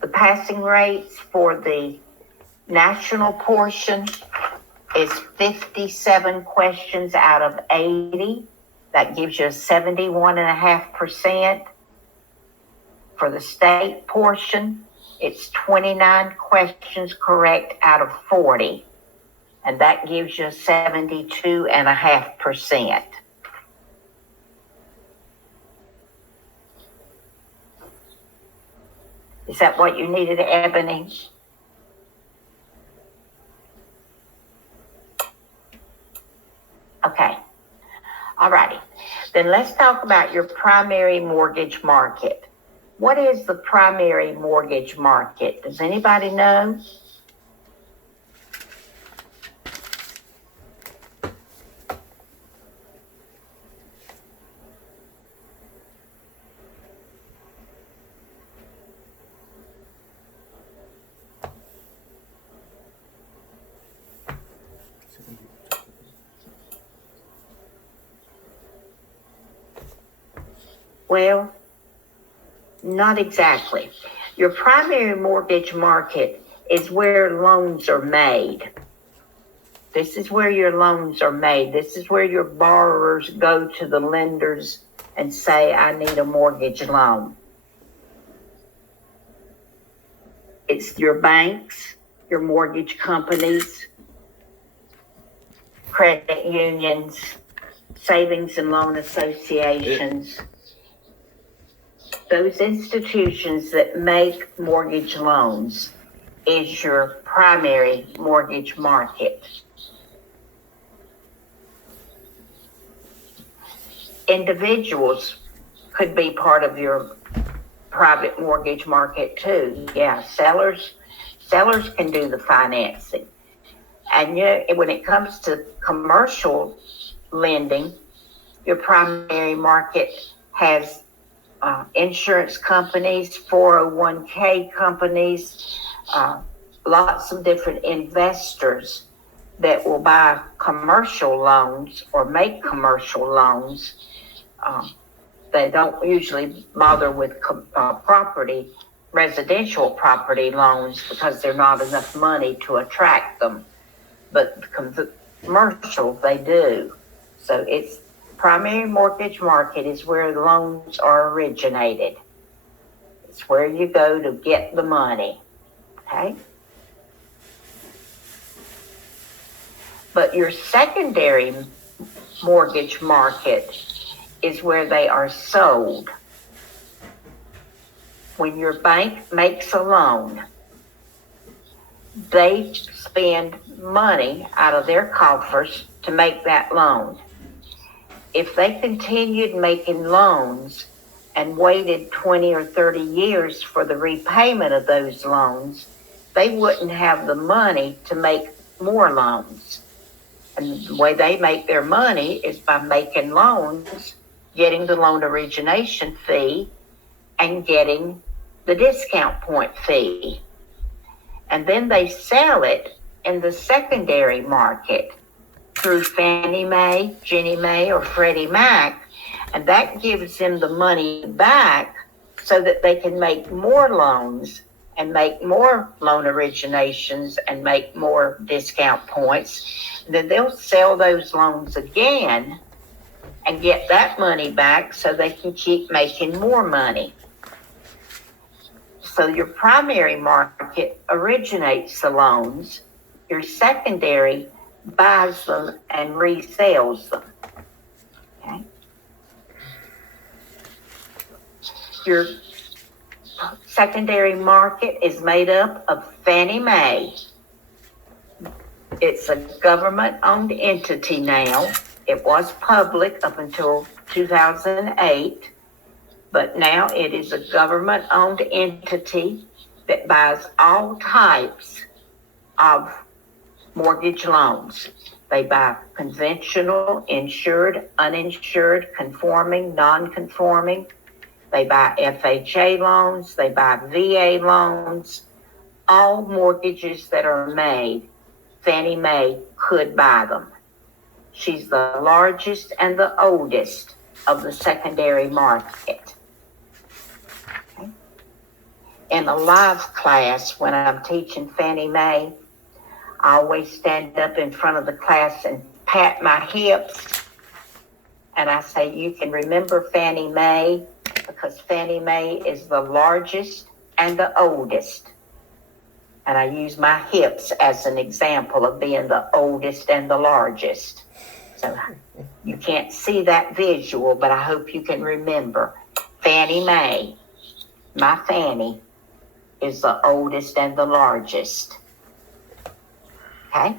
The passing rates for the national portion is 57 questions out of 80. That gives you 71.5%. For the state portion, it's 29 questions correct out of 40. And that gives you 72.5%. Is that what you needed, Ebony? Okay. All righty. Then let's talk about your primary mortgage market. What is the primary mortgage market? Does anybody know? Well, not exactly. Your primary mortgage market is where loans are made. This is where your loans are made. This is where your borrowers go to the lenders and say, I need a mortgage loan. It's your banks, your mortgage companies, credit unions, savings and loan associations. Those institutions that make mortgage loans is your primary mortgage market. Individuals could be part of your private mortgage market too. Yeah, sellers can do the financing. And when it comes to commercial lending, your primary market has insurance companies, 401k companies, lots of different investors that will buy commercial loans or make commercial loans. They don't usually bother with residential property loans because there's not enough money to attract them. But commercial, they do. So it's primary mortgage market is where the loans are originated. It's where you go to get the money, okay? But your secondary mortgage market is where they are sold. When your bank makes a loan, they spend money out of their coffers to make that loan. If they continued making loans and waited 20 or 30 years for the repayment of those loans, they wouldn't have the money to make more loans. And the way they make their money is by making loans, getting the loan origination fee, and getting the discount point fee. And then they sell it in the secondary market through Fannie Mae, Ginnie Mae, or Freddie Mac, and that gives them the money back so that they can make more loans and make more loan originations and make more discount points. And then they'll sell those loans again and get that money back so they can keep making more money. So your primary market originates the loans. Your secondary buys them and resells them. Okay. Your secondary market is made up of Fannie Mae. It's a government-owned entity now. It was public up until 2008, but now it is a government-owned entity that buys all types of mortgage loans. They buy conventional, insured, uninsured, conforming, non-conforming. They buy FHA loans. They buy VA loans. All mortgages that are made, Fannie Mae could buy them. She's the largest and the oldest of the secondary market. Okay. in a live class when I'm teaching Fannie Mae, I always stand up in front of the class and pat my hips. And I say, you can remember Fannie Mae because Fannie Mae is the largest and the oldest. And I use my hips as an example of being the oldest and the largest. So you can't see that visual, but I hope you can remember. Fannie Mae, my Fannie, is the oldest and the largest. Okay?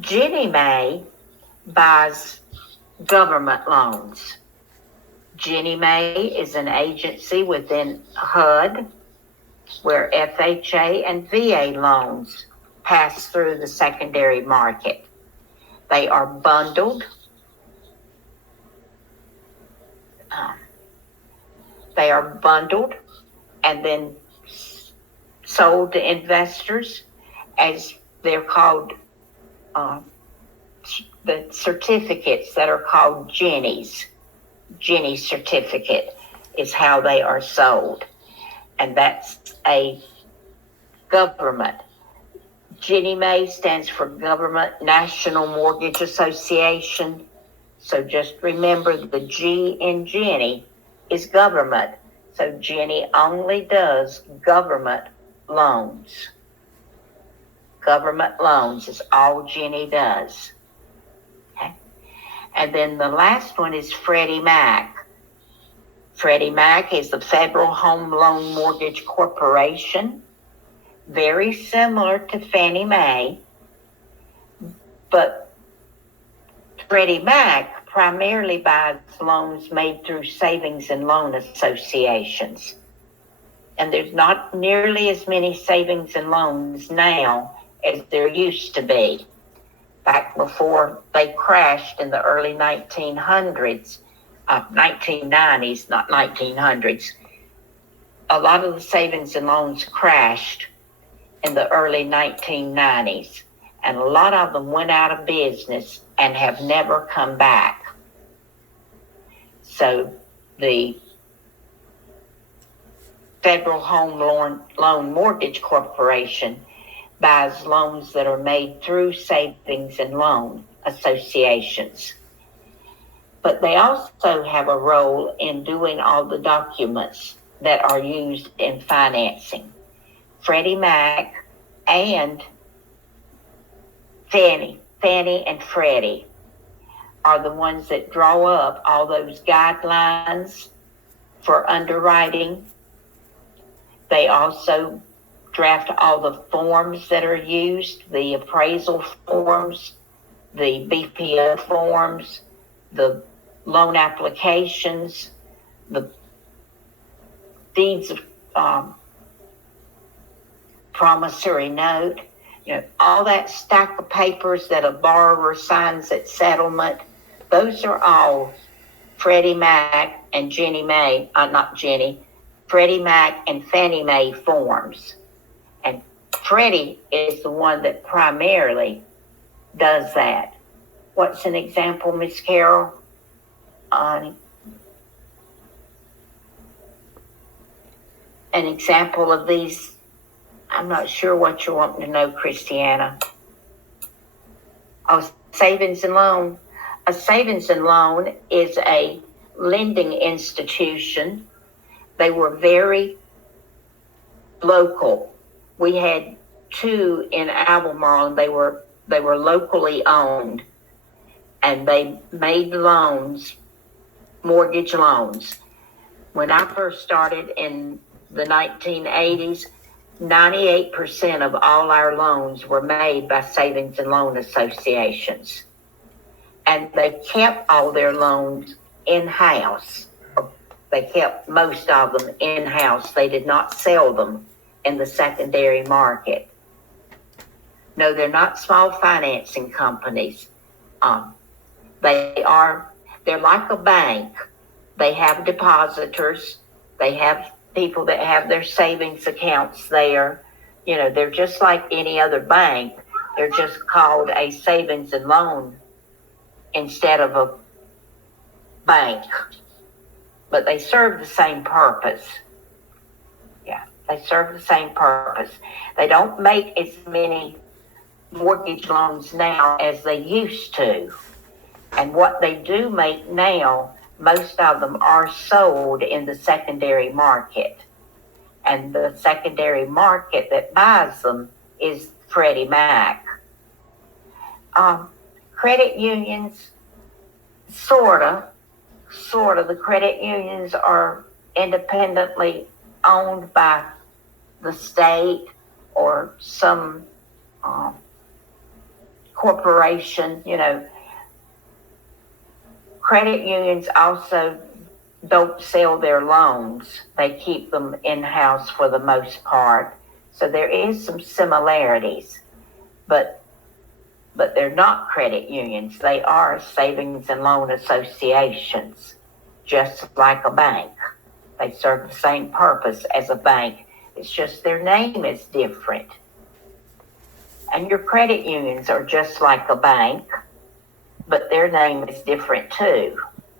Ginnie Mae buys government loans. Ginnie Mae is an agency within HUD where FHA and VA loans pass through the secondary market. They are bundled. And then sold to investors as they're called, the certificates that are called Ginnies. Ginnie certificate is how they are sold. And that's a government. Ginnie Mae stands for Government National Mortgage Association. So just remember the G in Ginnie is government. So Ginnie only does government loans. Government loans is all Ginnie does. Okay? And then the last one is Freddie Mac. Freddie Mac is the Federal Home Loan Mortgage Corporation. Very similar to Fannie Mae, but Freddie Mac primarily buys loans made through savings and loan associations. And there's not nearly as many savings and loans now as there used to be. Back before they crashed in the early 1900s, 1990s, not 1900s, a lot of the savings and loans crashed in the early 1990s. And a lot of them went out of business and have never come back. So the Federal Home Loan Mortgage Corporation buys loans that are made through savings and loan associations. But they also have a role in doing all the documents that are used in financing. Freddie Mac and Fannie and Freddie are the ones that draw up all those guidelines for underwriting. They also draft all the forms that are used, the appraisal forms, the BPO forms, the loan applications, the deeds of promissory note, all that stack of papers that a borrower signs at settlement. Those are all Freddie Mac and Ginnie Mae, Freddie Mac and Fannie Mae forms. And Freddie is the one that primarily does that. What's an example, Miss Carol? An example of these, I'm not sure what you're wanting to know, Christiana. Oh, savings and loan. A savings and loan is a lending institution. They were very local. We had two in Albemarle, and they were locally owned, and they made loans, mortgage loans. When I first started in the 1980s, 98% of all our loans were made by savings and loan associations. And they kept all their loans in-house. They kept most of them in-house. They did not sell them in the secondary market. No, they're not small financing companies. They're like a bank. They have depositors. They have people that have their savings accounts there. They're just like any other bank. They're just called a savings and loan instead of a bank. but they serve the same purpose. Yeah, they serve the same purpose. They don't make as many mortgage loans now as they used to. And what they do make now, most of them are sold in the secondary market. And the secondary market that buys them is Freddie Mac. Credit unions, sort of, the credit unions are independently owned by the state or some corporation, Credit unions also don't sell their loans. They keep them in-house for the most part. So there is some similarities, but they're not credit unions. They are savings and loan associations, just like a bank. They serve the same purpose as a bank. It's just their name is different. And your credit unions are just like a bank, but their name is different too.